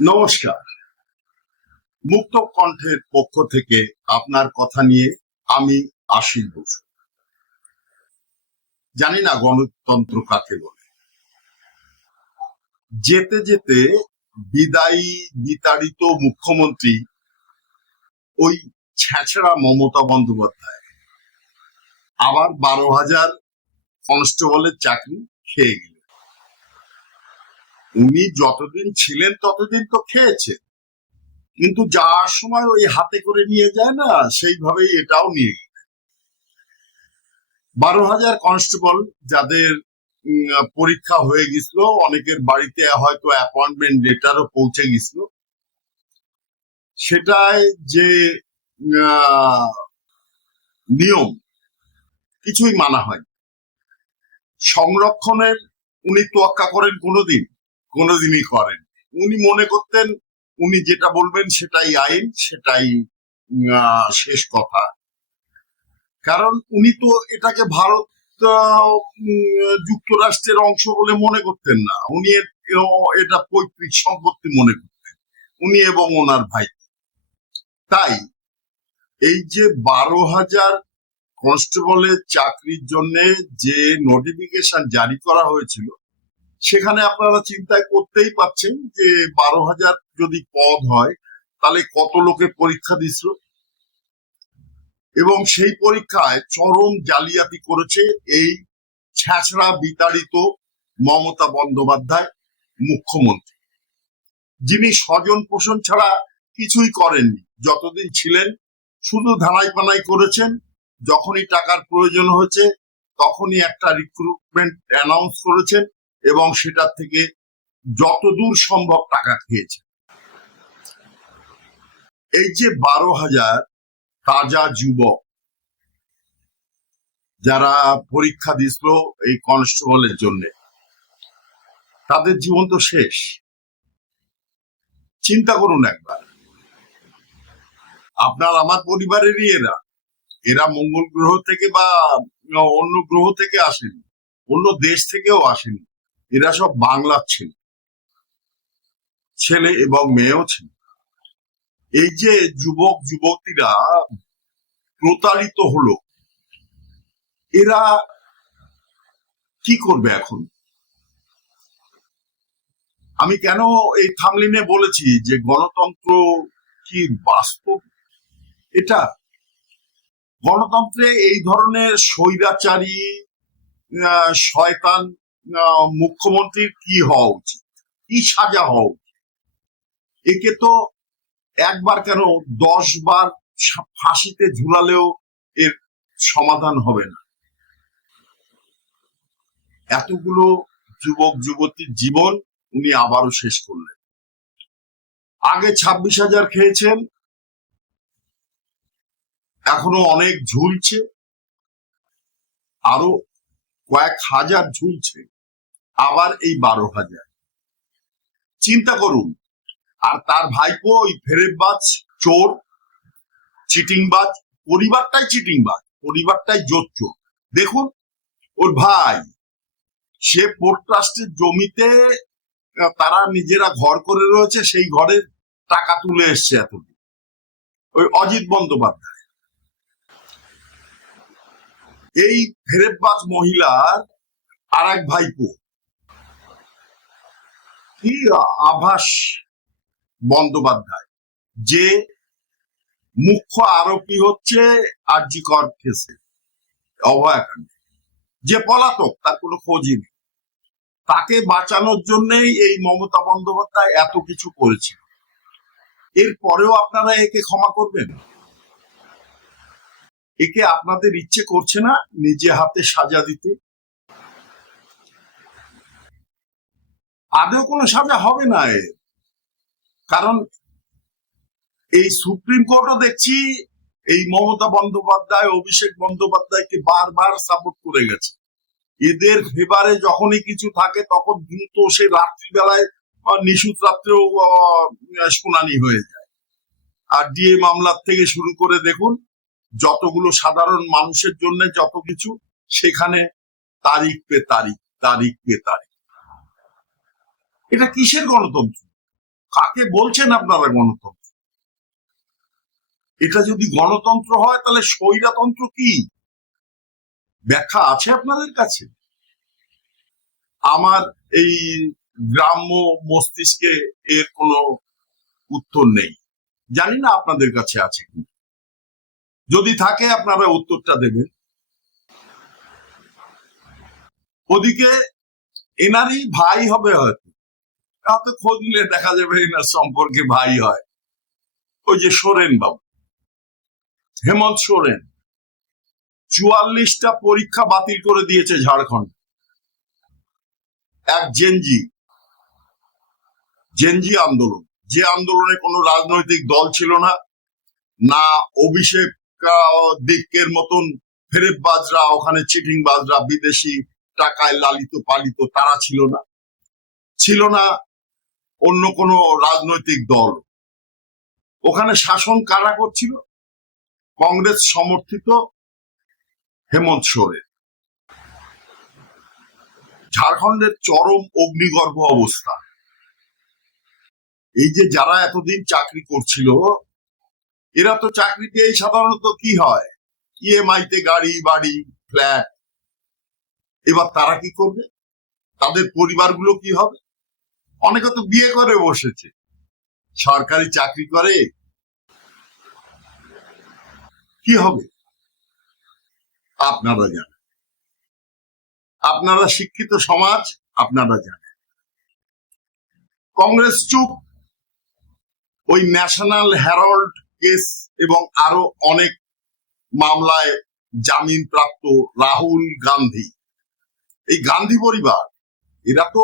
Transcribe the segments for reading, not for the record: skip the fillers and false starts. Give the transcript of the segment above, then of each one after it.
নমস্কার। মুক্ত কণ্ঠের পক্ষ থেকে আপনার কথা নিয়ে আমি আশীষ বসু। জানি না গণতন্ত্র কাকে বলে। যেতে যেতে বিদায়ী বিতাড়িত মুখ্যমন্ত্রী ওই ছেঁচড়া মমতা বন্দ্যোপাধ্যায় আবার 12,000 কনস্টেবলের চাকরি খেয়ে গেলেন। উনি যতদিন ছিলেন ততদিন তো খেয়েছে, কিন্তু যাওয়ার সময় ওই হাতে করে নিয়ে যায় না, সেইভাবেই এটাও নিয়ে গেল। 12,000 কনস্টেবল যাদের পরীক্ষা হয়ে গেছিল, অনেকের বাড়িতে হয়তো অ্যাপয়েন্টমেন্ট লেটারও পৌঁছে গেছিল, সেটাই যে আহ, নিয়ম কিছুই মানা হয়। সংরক্ষণের উনি তোয়াক্কা করেন কোনোদিনই করেন। উনি মনে করতেন উনি যেটা বলবেন সেটাই আইন, সেটাই শেষ কথা। কারণ উনি তো এটাকে ভারত যুক্তরাষ্ট্রের অংশ বলে মনে করতেন না। উনি এটা পৈতৃক সম্পত্তি মনে করতেন, উনি এবং ওনার ভাই। তাই এই যে 12,000 কনস্টেবলের চাকরির জন্য যে নোটিফিকেশন জারি করা হয়েছিল, সেখানে আপনারা চিন্তায় করতেই পাচ্ছেন যে 12,000 যদি পদ হয় তাহলে কত লোকে পরীক্ষা দিছিল, এবং সেই পরীক্ষায় চরম জালিয়াতি করেছে এই ছেঁচড়া বিতাড়িত মমতা বন্দ্যোপাধ্যায় মুখ্যমন্ত্রী, যিনি স্বজন পোষণ ছাড়া কিছুই করেননি। যতদিন ছিলেন শুধু ধানাই পানাই করেছেন। যখনই টাকার প্রয়োজন হয়েছে তখনই একটা রিক্রুটমেন্ট অ্যানাউন্স করেছেন এবং সেটার থেকে যতদূর সম্ভব টাকা খেয়েছে। এই যে 12,000 তাজা যুবক যারা পরীক্ষা দিছিল এই কনস্টেবলের জন্য, তাদের জীবন তো শেষ। চিন্তা করুন একবার, আপনার আমার পরিবারেরই এরা মঙ্গল গ্রহ থেকে বা অন্য গ্রহ থেকে আসেনি, অন্য দেশ থেকেও আসেনি। এরা সব বাংলার ছেলে এবং মেয়েও ছিল। এই যে যুবক যুবতীরা প্রতারিত হলো, এরা কি করবে এখন? আমি কেন এই থামলিনে বলেছি যে গণতন্ত্র কি বাস্তব? এটা গণতন্ত্রে এই ধরনের স্বৈরাচারী শয়তান মুখ্যমন্ত্রীর কি হওয়া উচিত, কি সাজা হওয়া উচিত? একে তো একবার কেন 10 বার ফাঁসিতে ঝুলালেও এর সমাধান হবে না। এতগুলো যুবক যুবতীর জীবন উনি আবারও শেষ করলেন। আগে 26,000 খেয়েছেন, এখনো অনেক ঝুলছে, আরো কয়েক হাজার ঝুলছে, আবার এই 12,000। চিন্তা করুন। আর তার ভাইপো ওই ফেরেববাজ, চোর, চিটিংবাজ, পরিবারটাই জোচ্চোর। দেখুন, ওর ভাই সে পোর্ট ট্রাস্টের জমিতে তারা নিজেরা ঘর করে রয়েছে, সেই ঘরের টাকা তুলে এসছে এতদিন ওই অজিত বন্দ্যোপাধ্যায়। এই ফেরেববাজ মহিলার আর এক ভাইপো কি আভাস বন্দ্যোপাধ্যায়, যে মুখ্য আরোপি হচ্ছে আরজি কর কেসে, অভয়াকাণ্ডে, যে পলাতক, তার কোনো খোঁজই নেই। তাকে বাঁচানোর জন্যই এই মমতা বন্দ্যোপাধ্যায় এত কিছু করেছিল। এরপরেও আপনারা একে ক্ষমা করবেন? একে আপনাদের ইচ্ছে করছে না নিজে হাতে সাজা দিতে? আদৌ কোনো সাজা হবে না এর। কারণ এই সুপ্রিম কোর্টও দেখছি এই মমতা বন্দ্যোপাধ্যায়, অভিষেক বন্দ্যোপাধ্যায়কে বারবার সাপোর্ট করে গেছে। এদের ফেভারে যখনই কিছু থাকে তখন দ্রুত সে রাত্রিবেলায় নিশুত রাত্রেও শুনানি হয়ে যায়। আর ডিএ মামলার থেকে শুরু করে দেখুন যতগুলো সাধারণ মানুষের জন্য যত কিছু, সেখানে তারিখ পে তারিখ। এটা কিসের গণতন্ত্র? কাকে বলছেন আপনারা গণতন্ত্র? এটা যদি গণতন্ত্র হয় তাহলে স্বৈরতন্ত্র কি? ব্যাখ্যা আছে আপনাদের কাছে? আমার এই গ্রাম্য মস্তিষ্কে এর কোনো উত্তর নেই। জানি না আপনাদের কাছে আছে কি। যদি থাকে আপনারা উত্তরটা দেবেন। ওদিকে এনারই ভাই হবে হয়তো, হয়তো খোঁজ নিলে দেখা যাবে এনার সম্পর্কে ভাই হয়। ওই যে সোরেন বাবু, হেমন্ত সোরেন, 44টা পরীক্ষা বাতিল করে দিয়েছে ঝাড়খণ্ড। এক জেনজি আন্দোলন, যে আন্দোলনে কোনো রাজনৈতিক দল ছিল না, না অভিষেক দিকের মতন ফেরেববাজরা, ওখানে চিটিংবাজরা, বিদেশি টাকায় লালিত পালিত তারা ছিল না অন্য কোনো রাজনৈতিক দল। ওখানে শাসন কারা করছিল? কংগ্রেস সমর্থিত হেমন্ত সোরেন। ঝাড়খণ্ডের চরম অগ্নিগর্ভ অবস্থা। এই যে যারা এতদিন চাকরি করছিল, এরা তো চাকরি পেয়েই সাধারণত কি হয়, ইএমআই তে গাড়ি বাড়ি ফ্ল্যাট। এবার তারা কি করবে? তাদের পরিবারগুলো কি হবে? অনেকে তো বিয়ে করে বসেছে, সরকারি চাকরি করে, কি হবে? আপনারা জানেন, আপনারা শিক্ষিত সমাজ, আপনারা জানেন। কংগ্রেস চুপ। ওই ন্যাশনাল হেরাল্ড কেস এবং আরো অনেক মামলায় জামিন প্রাপ্ত রাহুল গান্ধী, এই গান্ধী পরিবার, এরা তো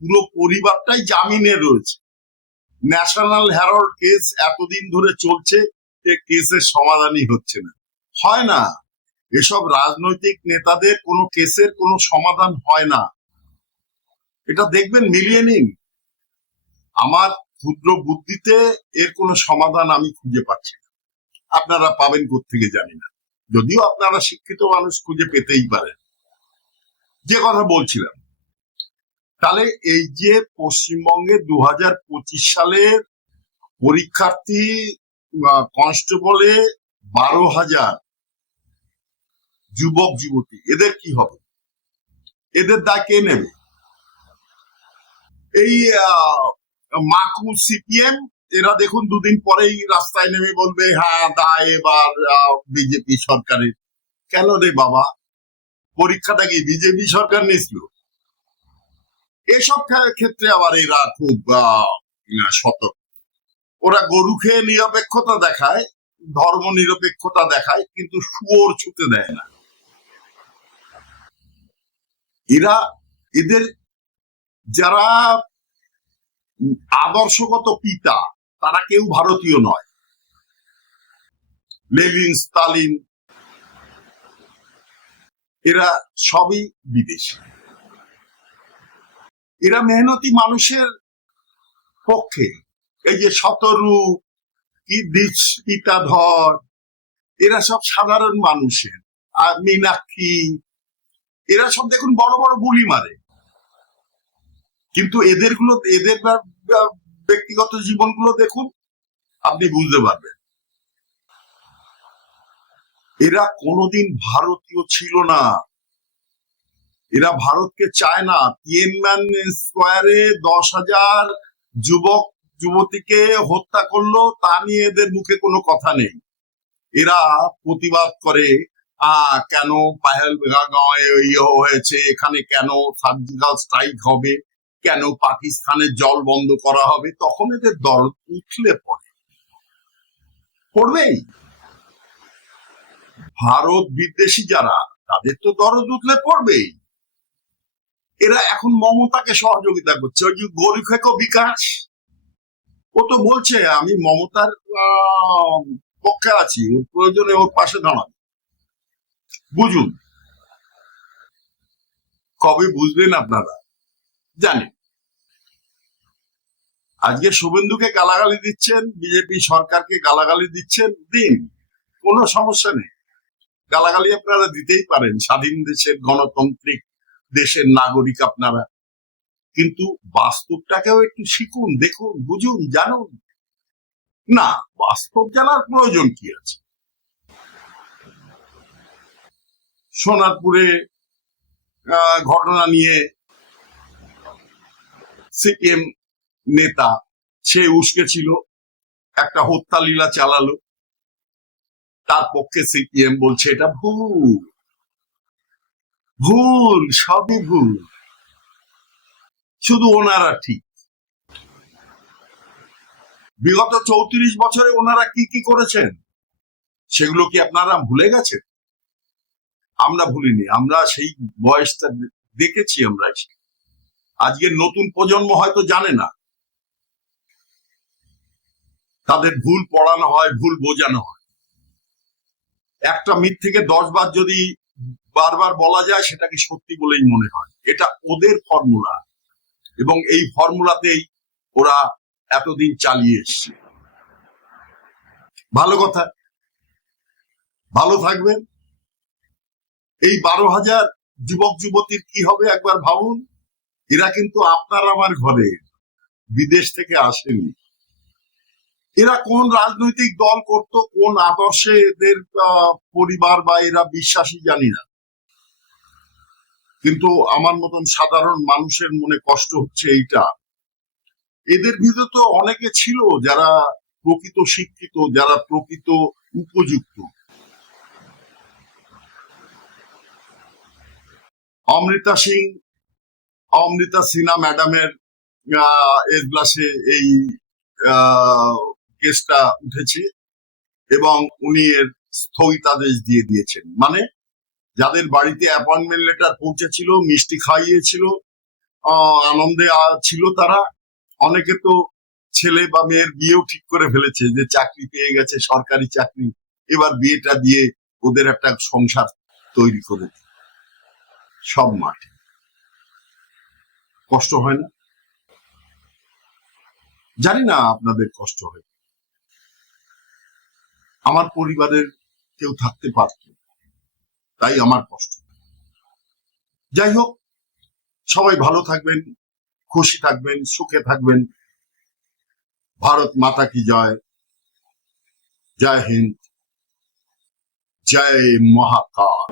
পুরো পরিবারটাই জামিনে রয়েছে। ন্যাশনাল হেরাল্ড কেস এতদিন ধরে চলছে, কেসের সমাধানই হচ্ছে না, হয় না। এসব রাজনৈতিক নেতাদের কোনো কেসের কোনো সমাধান হয় না, এটা দেখবেন, মিলিয়ে নিন। আমার ক্ষুদ্র বুদ্ধিতে এর কোনো সমাধান আমি খুঁজে পাচ্ছি না। আপনারা পাবেন কোত্থেকে জানি না, যদিও আপনারা শিক্ষিত মানুষ, খুঁজে পেতেই পারেন। যে কথা বলছিলাম, তাহলে এই যে পশ্চিমবঙ্গে 2025 সালের পরীক্ষার্থী কনস্টেবলে 12,000 যুবক যুবতী, এদের কি হবে? এদের দায় কে নেবে? এই মাকু সিপিএম, এরা দেখুন দুদিন পরেই রাস্তায় নেমে বলবে হ্যাঁ দায় এবার বিজেপি সরকারের। কেন রে বাবা, পরীক্ষাটা কি বিজেপি সরকার নিয়েছিল? এসব ক্ষেত্রে আবার এরা খুব সতর্ক। ওরা গরু খেয়ে নিরপেক্ষতা দেখায়, ধর্ম নিরপেক্ষতা দেখায়, কিন্তু শুয়োর ছুতে দেয় না। এদের যারা আদর্শগত পিতা, তারা কেউ ভারতীয় নয়। লেনিন, স্টালিন, এরা সবই বিদেশি। এরা মেহনতি মানুষের পক্ষে। এই যে শতরূপ, কি পিতাধর, এরা সব সাধারণ মানুষের। আর মীনাক্ষী, এরা সব দেখুন বড় বড় গুলি মারে, কিন্তু এদের ব্যক্তিগত জীবনগুলো দেখুন, আপনি বুঝতে পারবেন এরা কোনোদিন ভারতীয় ছিল না। এরা ভারতকে চায় না। তিয়েনম্যান স্কোয়ারে 10,000 যুবক যুবতীকে হত্যা করলো, তা নিয়ে এদের মুখে কোনো কথা নেই। এরা প্রতিবাদ করে, কেন পাহেলগাঁওয়ে হয়েছে, এখানে কেন সার্জিক্যাল স্ট্রাইক হবে, কেন পাকিস্তানের জল বন্ধ করা হবে, তখন এদের দরদ উঠলে পড়বেই। ভারত বিদ্বেষী যারা, তাদের তো দরদ উঠলে পড়বেই। এরা এখন মমতাকে সহযোগিতা করছে। ওই যে গরিখেকো বিকাশ, ও তো বলছে আমি মমতার পক্ষে আছি, ওর প্রয়োজনে ওর পাশে দাঁড়াবো। বুঝুন, কবে বুঝবেন আপনারা জানেন। আজকে শুভেন্দুকে গালাগালি দিচ্ছেন, বিজেপি সরকারকে গালাগালি দিচ্ছেন, দিন, কোনো সমস্যা নেই। গালাগালি আপনারা দিতেই পারেন, স্বাধীন দেশের গণতান্ত্রিক দেশের নাগরিক আপনারা। কিন্তু বাস্তবটাকেও একটু শিখুন, দেখুন, বুঝুন, জানুন। না, বাস্তব জানার প্রয়োজন কি আছে? সোনারপুরে ঘটনা নিয়ে সিপিএম নেতা সে উস্কেছিল, একটা হত্যা লীলা চালালো, তার পক্ষে সিপিএম বলছে এটা ভুল, ভুল, সবই ভুল, শুধু ওনারা ঠিক। বিগত 34 বছরে ওনারা কি কি করেছেন সেগুলো কি আপনারা ভুলে গেছেন? আমরা ভুলিনি, আমরা সেই বয়সটা দেখেছি। আমরা আজকের নতুন প্রজন্ম হয়তো জানে না, তাদের ভুল পড়ানো হয়, ভুল বোঝানো হয়। একটা মিথ্যেকে 10 বার যদি বারবার বলা যায় সেটাকে সত্যি বলেই মনে হয়। এটা ওদের ফর্মুলা, এবং এই ফর্মুলাতেই ওরা এতদিন চালিয়ে এসছে। ভালো কথা, ভালো থাকবেন। এই 12,000 যুবক যুবতীর কি হবে একবার ভাবুন। এরা কিন্তু আপনার আমার ঘরে, বিদেশ থেকে আসেনি। এরা কোন রাজনৈতিক দল করত, কোন আদর্শে এদের পরিবার বা এরা বিশ্বাসী জানি না, কিন্তু আমার মতন সাধারণ মানুষের মনে কষ্ট হচ্ছে এইটা। এদের ভিতরে তো অনেকে ছিল যারা প্রকৃত শিক্ষিত, যারা প্রকৃত উপযুক্ত। অমৃতা সিনহা ম্যাডামের এজলাসে এই কেসটা উঠেছে এবং উনি এর স্থগিতাদেশ দিয়ে দিয়েছেন। মানে যাদের বাড়িতে অ্যাপয়েন্টমেন্ট লেটার পৌঁছেছিল, মিষ্টি খাইয়েছিল, আনন্দে ছিল তারা, অনেকে তো ছেলে বা মেয়ের বিয়েও ঠিক করে ফেলেছে যে চাকরি পেয়ে গেছে, সরকারি চাকরি, এবার বিয়েটা দিয়ে ওদের একটা সংসার তৈরি করে দিই। সব মাঠে কষ্ট হয় না? জানি না আপনাদের কষ্ট হয়, আমার পরিবারের কেউ থাকতে পারত, তাই আমার কষ্ট। যাই হোক, সবাই ভালো থাকবেন, খুশি থাকবেন, সুখে থাকবেন। ভারত মাতা কি জয়। জয় হিন্দ, জয় মহাকাল।